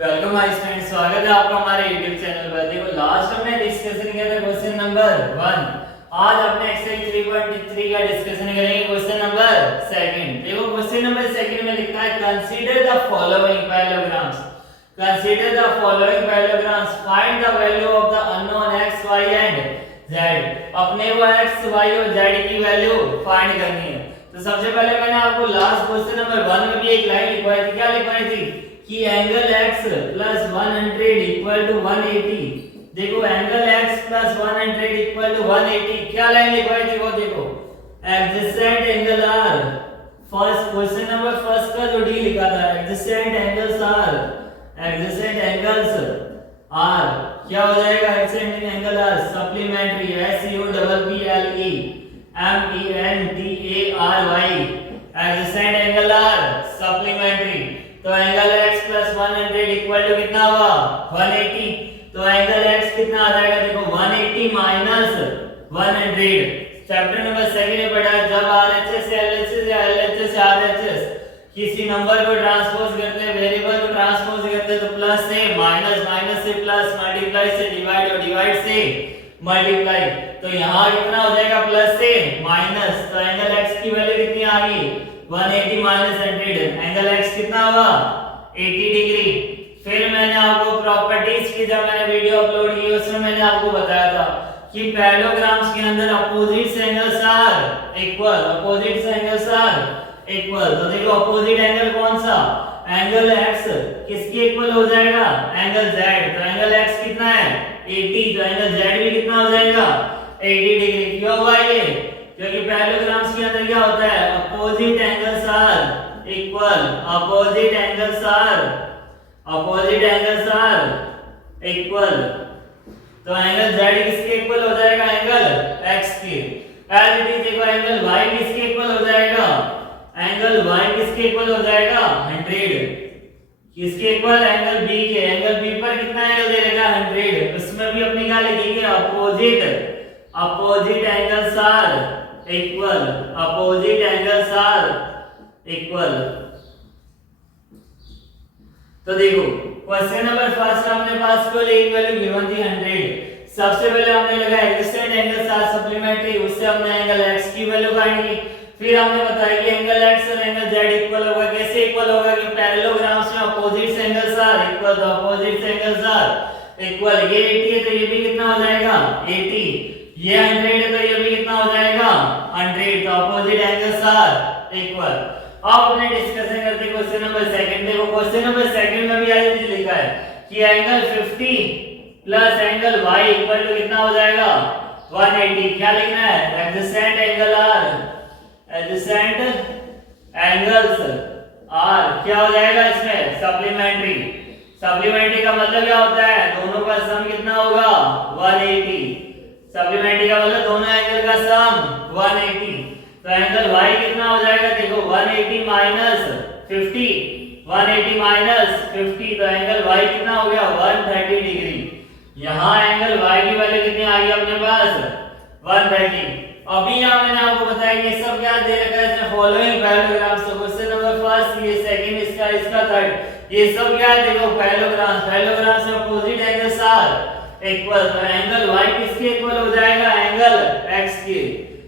Welcome my student, स्वागत है आपका हमारे YouTube चैनल पर। देखो लास्ट हमने डिस्कशन किया था क्वेश्चन नंबर 1। आज अपने एक्सरसाइज 3.3 का डिस्कशन करेंगे क्वेश्चन नंबर 2। देखो क्वेश्चन नंबर 2 में लिखा है consider the following parallelograms. Consider the following parallelograms, find the value of the unknown x, y and z। अपने को x, y और z की वैल्यू फाइंड करनी है। तो सबसे पहले मैंने आपको लास्ट क्वेश्चन नंबर 1 में भी एक लाइन लिखवाई थी। क्या लिखवाई थी कि angle x plus 100 equal to 180। देखो angle x plus 100 equal to 180 क्या लाइन लिखवाई थी वो देखो, adjacent angle are. First question number first का जो डी लिखा था, adjacent angles are, adjacent angles are क्या हो जाएगा, adjacent angle are supplementary, S U double P L E M E N T A R Y, adjacent angle are supplementary. तो angle x plus 100 equal to कितना हुआ 180। तो angle x कितना आ जाएगा देखो 180 माइनस 100। चैप्टर नंबर 2 में पढ़ा है जब RHS से LHS या LHS से RHS किसी नंबर को ट्रांसपोज करते हैं, वेरिएबल को ट्रांसपोज करते हैं, तो प्लस से माइनस, माइनस से प्लस, मल्टीप्लाई से डिवाइड और डिवाइड से मल्टीप्लाई। तो यहाँ कितना हो जाएगा प्लस से माइनस। तो एंगल x की वैल्यू कितनी आ गई 180 माइनस 100, एंगल x कितना हुआ 80 डिग्री। फिर मैंने आपको प्रॉपर्टीज की जब मैंने वीडियो अपलोड की उसमें मैंने आपको बताया था कि पैरेललोग्राम्स के अंदर opposite angles are equal, opposite angles are equal. तो देखो अपोजिट एंगल कौन सा, एंगल x किसके इक्वल हो जाएगा, एंगल z। तो एंगल x कितना है 80, तो एंगल z भी कितना हो जाएगा 80 डिग्री। क्यों हुआ ये, क्योंकि पैरेललोग्राम्स के अंदर क्या होता है opposite angles are equal, opposite angles are, opposite angles are equal. तो एंगल z किसके इक्वल हो जाएगा, एंगल x के। एज इट इज देखो एंगल y किसके इक्वल हो जाएगा, एंगल y किसके इक्वल हो जाएगा 100। किसके इक्वल, एंगल b के। एंगल b पर कितना एंगल दे रखा है 100, उसमें भी अपनी क्या लिखेंगे opposite, opposite angles are equal, opposite angles are equal. तो देखो क्वेश्चन नंबर फर्स्ट हमने पास को एक वैल्यू गिवन थी 100। सबसे पहले हमने लगाया एडजेसेंट एंगल्स आर सप्लीमेंट्री, उससे हमने एंगल x की वैल्यू फाइंड की। फिर हमने बताया कि एंगल x और एंगल z इक्वल होगा। कैसे इक्वल होगा कि पैरेललोग्राम्स में अपोजिट एंगल्स आर इक्वल, तो अपोजिट एंगल्स आर इक्वल। ये 80 है तो ये भी कितना हो जाएगा 80, ये 100 है तो ये भी कितना हो जाएगा 100। तो अपोजिट एंगल्स आर इक्वल। अब अपने डिस्कशन करते हैं क्वेश्चन नंबर 2। देखो क्वेश्चन नंबर 2 में भी यही चीज लिखा है कि angle 50 plus angle y equal to कितना हो जाएगा 180। क्या लिखना है, adjacent angle are, adjacent angles are क्या हो जाएगा इसमें सप्लीमेंट्री। सप्लीमेंट्री का मतलब क्या होता है, दोनों का सम कितना होगा 180। सप्लीमेंट्री का मतलब दोनों एंगल का सम 180। तो एंगल y कितना हो जाएगा देखो 180 माइनस 50, 180 माइनस 50। तो एंगल y कितना हो गया 130 डिग्री। यहाँ एंगल y की वैल्यू कितनी आ गई अपने पास 130। अभी यहाँ मैंने आपको बताया कि सब क्या दे रखा है इसमें फॉलोइंग पैरेललोग्राम्स। तो क्वेश्चन नंबर फर्स्ट, ये सेकंड, इसका थर्ड, ये सब क्या है देखो पैरेललोग्राम्स। पैरेललोग्राम्स में अपोजिट एंगल्स आर इक्वल। तो एंगल y किसके इक्वल हो जाएगा, एंगल x के।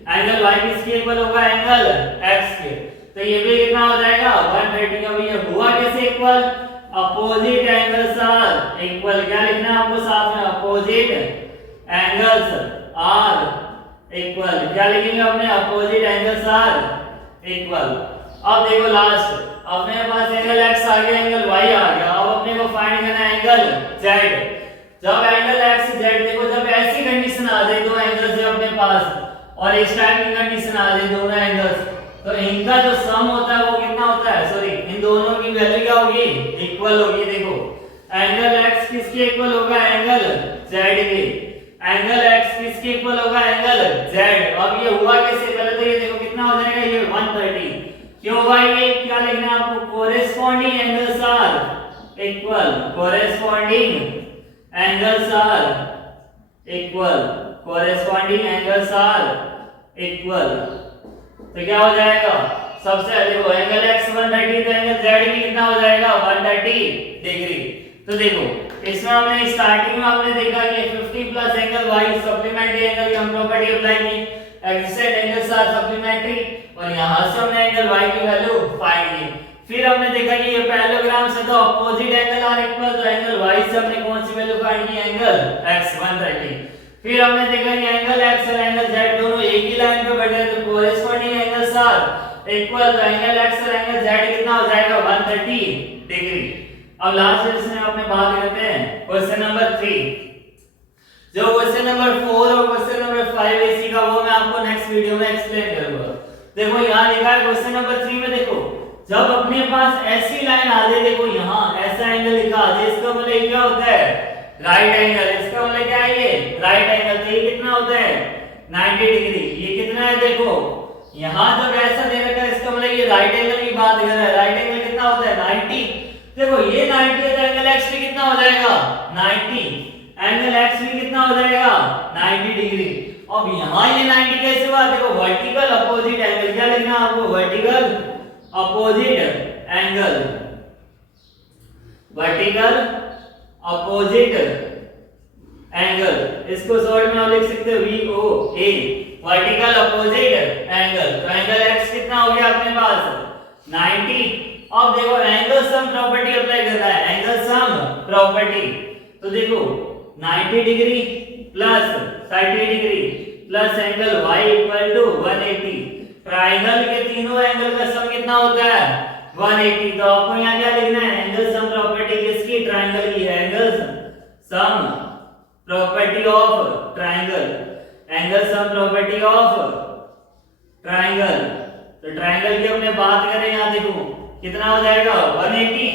एंगल y किसके इक्वल होगा, एंगल x के। तो ये भी कितना हो जाएगा 130 का। ये हुआ कैसे equal, opposite angles are equal. क्या लिखना है आपको साथ में, अपोजिट एंगल्स आर इक्वल। क्या लिखेंगे अपने, अपोजिट एंगल्स आर इक्वल। अब देखो लास्ट, अपने पास एंगल x आ गया, एंगल y आ गया। अब अपने को फाइंड करना है एंगल z। जब एंगल x z देखो, जब ऐसी कंडीशन आ जाए दो एंगल्स है अपने पास और इस टाइप की कंडीशन आ जाए दोनों एंगल्स, तो इनका जो सम होता है वो कितना होता है, सॉरी इन दोनों की वैल्यू क्या होगी इक्वल होगी। देखो एंगल x किसके इक्वल होगा, एंगल z के। एंगल x किसके इक्वल होगा, एंगल z। अब ये हुआ कैसे, पहले तो ये देखो कितना हो जाएगा ये 130। क्यों हुआ ये, क्या लिखना है आपको, corresponding angles are equal, corresponding angles are equal, corresponding angles are equal. तो क्या हो जाएगा, सबसे देखो एंगल x 130 तो एंगल z भी कितना हो जाएगा 130 डिग्री। तो देखो इसमें हमने स्टार्टिंग में हमने देखा कि 50 plus angle y supplementary angle की हम प्रॉपर्टी अप्लाई की, एडजेसेंट एंगल्स आर सप्लीमेंट्री, और यहां से हमने एंगल y की वैल्यू फाइंड की। फिर हमने देखा कि ये पैरेललोग्राम से तो अपोजिट एंगल आर इक्वल, तो एंगल y से हमने कौन सी वैल्यू फाइंड की, एंगल x 130। फिर हमने देखा कि एंगल x और एंगल z दोनों एक ही लाइन पे बैठे हैं, तो कोरेस्पोंडिंग एंगल्स आर इक्वल, तो एंगल x और एंगल z कितना हो जाएगा 130 डिग्री। अब लास्ट क्वेश्चन में अपने बात करते हैं क्वेश्चन नंबर 3। जो क्वेश्चन नंबर 4 और क्वेश्चन नंबर 5 इसी का वो मैं आपको नेक्स्ट वीडियो में एक्सप्लेन करूंगा। देखो यहां लिखा है क्वेश्चन नंबर 3 में, देखो जब अपने पास ऐसी लाइन आ जाए, देखो यहां ऐसा एंगल लिखा आ जाए, इसका मतलब क्या होता है, राइट एंगल। इसका मतलब क्या है, ये राइट एंगल। तो ये कितना होता है 90 डिग्री। ये कितना है, देखो यहां जब ऐसा दे रखा है, इसका मतलब ये राइट एंगल की बात कर रहा है। राइट एंगल कितना होता है 90। देखो ये 90 है, तो एंगल x भी कितना हो जाएगा 90। एंगल x भी कितना हो जाएगा 90 डिग्री। अब यहां ये 90 कैसे हुआ, देखो वर्टिकल अपोजिट एंगल, क्या लिखना है आपको, vertical opposite angle, vertical opposite angle, इसको शॉर्ट में आप लिख सकते हो VOA, वर्टिकल अपोजिट एंगल। तो एंगल x कितना हो गया अपने पास 90। अब देखो एंगल सम प्रॉपर्टी अप्लाई करना है, एंगल सम प्रॉपर्टी। तो देखो 90 degree plus 30 degree plus angle y equal to 180। Triangle के तीनों एंगल का सम कितना होता है 180। तो आपको यहाँ क्या लिखना है, एंगल सम प्रॉपर्टी किसकी, ट्रायंगल की है, angle sum property of triangle, angle sum property of triangle. तो ट्रायंगल की अपने बात करें, यहाँ देखो कितना हो जाएगा 180।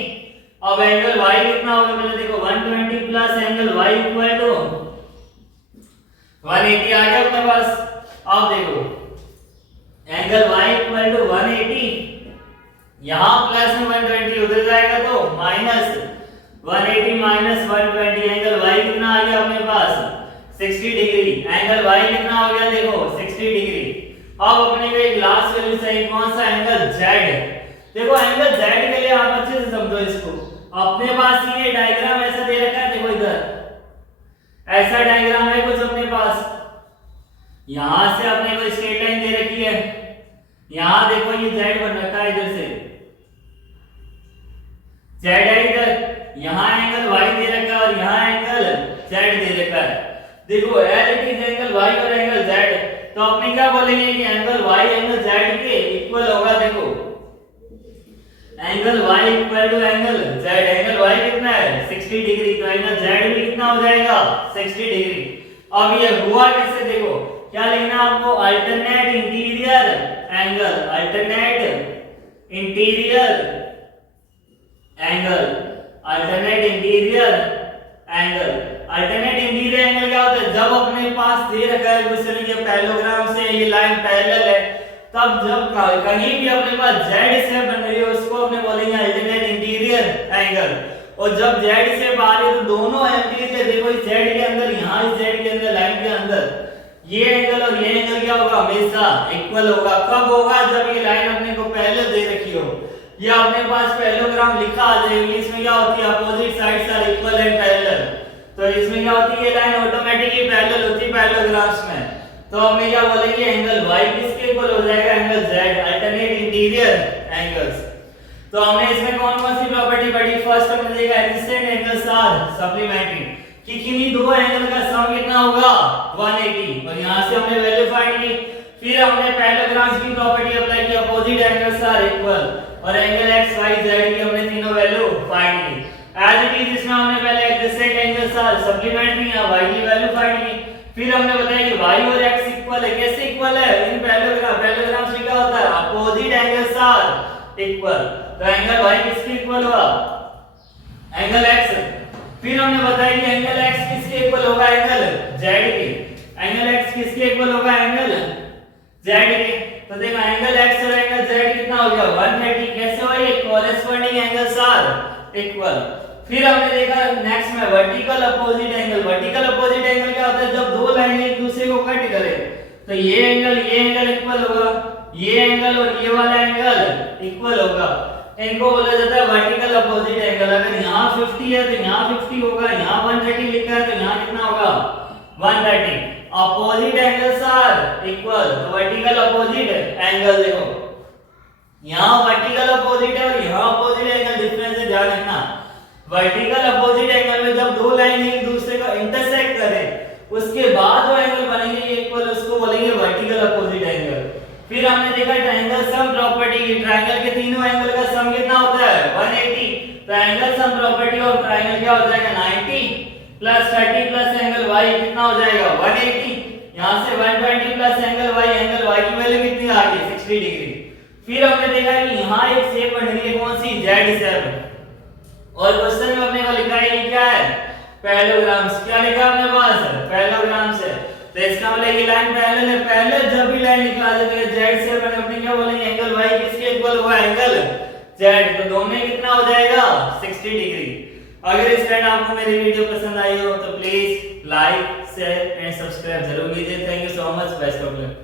अब एंगल y कितना होगा, पहले देखो 120 plus angle y equal to 180 आ गया अपने पास। अब देखो एंगल y इक्वल टू 180, यहां प्लस में 120 उधर जाएगा तो माइनस 180 माइनस 120, एंगल y कितना आ गया अपने पास 60 डिग्री। एंगल y कितना हो गया, देखो 60 डिग्री। अब अपने को एक लास्ट वैल्यू चाहिए, कौन सा, एंगल z। देखो एंगल z के लिए आप अच्छे से समझो इसको। अपने पास ये डायग्राम ऐसा दे रखा है, देखो इधर ऐसा डायग्राम है कुछ अपने पास, यहां से अपने को स्ट्रेट लाइन दे रखी है, यहां देखो ये z बन रखा है, इधर से z है इधर, यहां एंगल y दे रखा है और यहां एंगल z दे रखा है। देखो as it is angle y और एंगल z, तो अपने क्या बोलेंगे कि एंगल y एंगल z के इक्वल होगा। देखो angle y equal to angle z, angle y कितना है 60 डिग्री, तो एंगल z भी कितना हो जाएगा 60 डिग्री। अब ये हुआ कैसे, देखो क्या लिखना आपको, alternate interior angle, alternate interior angle, alternate interior angle. Alternate interior angle क्या होता है, जब अपने पास दे रखा है क्वेश्चन के पैरेललोग्राम से ये लाइन पैरेलल है, तब जब कहीं भी अपने पास z शेप बन रही है उसको अपने बोलेंगे अल्टरनेट इंटीरियर एंगल। और जब z शेप आ रही है तो दोनों इंटीरियर, देखो इस z के अंदर, यहां इस z के अंदर, लाइन के अंदर ये एंगल और ये एंगल क्या होगा, हमेशा इक्वल होगा। कब होगा, जब ये लाइन अपने को पैरेलल दे रखी हो, या अपने पास पैरेललोग्राम लिखा आ जाए, इसमें क्या होती है, opposite sides are equal and parallel. तो इसमें क्या होती है, ये लाइन ऑटोमेटिकली पैरेलल होती है पैरेललोग्राम्स में। तो हमें क्या बोलेंगे, एंगल y किसके इक्वल हो जाएगा, angle z, alternate interior angles. तो हमने इसमें कौन कौन सी प्रॉपर्टी पढ़ी, फर्स्ट हमने देखा एडजेसेंट एंगल्स आर सप्लीमेंट्री, कि किन्हीं दो एंगल का सम कितना होगा 180, और यहां से हमने वैल्यू फाइंड की। फिर हमने पैरेललोग्राम्स की प्रॉपर्टी अप्लाई की, अपोजिट एंगल्स आर इक्वल, और एंगल x y z की हमने तीनों वैल्यू फाइंड की। एज इट इज इसमें हमने पहले एडजेसेंट एंगल्स आर सप्लीमेंट्री या y की वैल्यू फाइंड की। फिर हमने बताया कि y और x इक्वल है, कैसे इक्वल है, इन पैरेललोग्राम से क्या होता है, अपोजिट एंगल्स आर इक्वल। तो एंगल y किसके इक्वल हुआ, एंगल x। फिर हमने बताया कि एंगल x किसके इक्वल होगा, एंगल z के। एंगल x किसके इक्वल होगा, एंगल z के। तो देखो एंगल x और एंगल z कितना हो गया 130, कैसे हुआ, ये कोरेस्पोंडिंग एंगल्स आर इक्वल। फिर हमने देखा नेक्स्ट में vertical opposite angle. Vertical opposite angle क्या होता है, जब दो लाइन एक दूसरे को कट करे तो ये एंगल इक्वल होगा, ये एंगल और ये वाला एंगल इक्वल होगा। इनको बोला जाता है वर्टिकल अपोजिट एंगल। अगर यहाँ 50 है तो यहाँ 50 होगा, यहाँ 130 लिखा है तो यहाँ कितना होगा 130। अपोजिट एंगल्स आर इक्वल, तो वर्टिकल अपोजिट एंगल देखो यहाँ वर्टिकल अपोजिट है और यहाँ अपोजिट एंगल डिफरेंस है, ध्यान रखना। वर्टिकल अपोजिट एंगल में जब दो लाइन एक दूसरे को इंटरसेक्ट करें उसके बाद जो एंगल बनेंगे इक्वल, उसको बोलेंगे वर्टिकल अपोजिट एंगल। फिर हमने देखा ट्रायंगल सम प्रॉपर्टी की, ट्रायंगल के तीनों एंगल का सम कितना होता है 180। तो angle sum property of triangle क्या हो जाएगा 90 प्लस 30 प्लस एंगल y कितना हो जाएगा 180। यहां से 120 प्लस एंगल y की वैल्यू कितनी आ गई 60 डिग्री। फिर हमने देखा कि यहाँ एक शेप बन रही है, कौन सी Z7, और क्वेश्चन में अपने को लिखा है ये क्या है पैरेललोग्राम्स। क्या लिखा है अपने पास पैरेललोग्राम्स है, तो इसका मतलब ये लाइन पैरेलल है। पैरेलल जब भी लाइन निकाल देते हैं Z7 अपने क्या बोलेंगे एंगल y किसके इक्वल हुआ एंगल Z, तो दोनों में कितना हो जाएगा 60 डिग्री। अगर इस फ्रेंड आपको मेरी वीडियो पसंद आई हो तो please like share and subscribe जरूर कीजिए। Thank you so much, best of luck.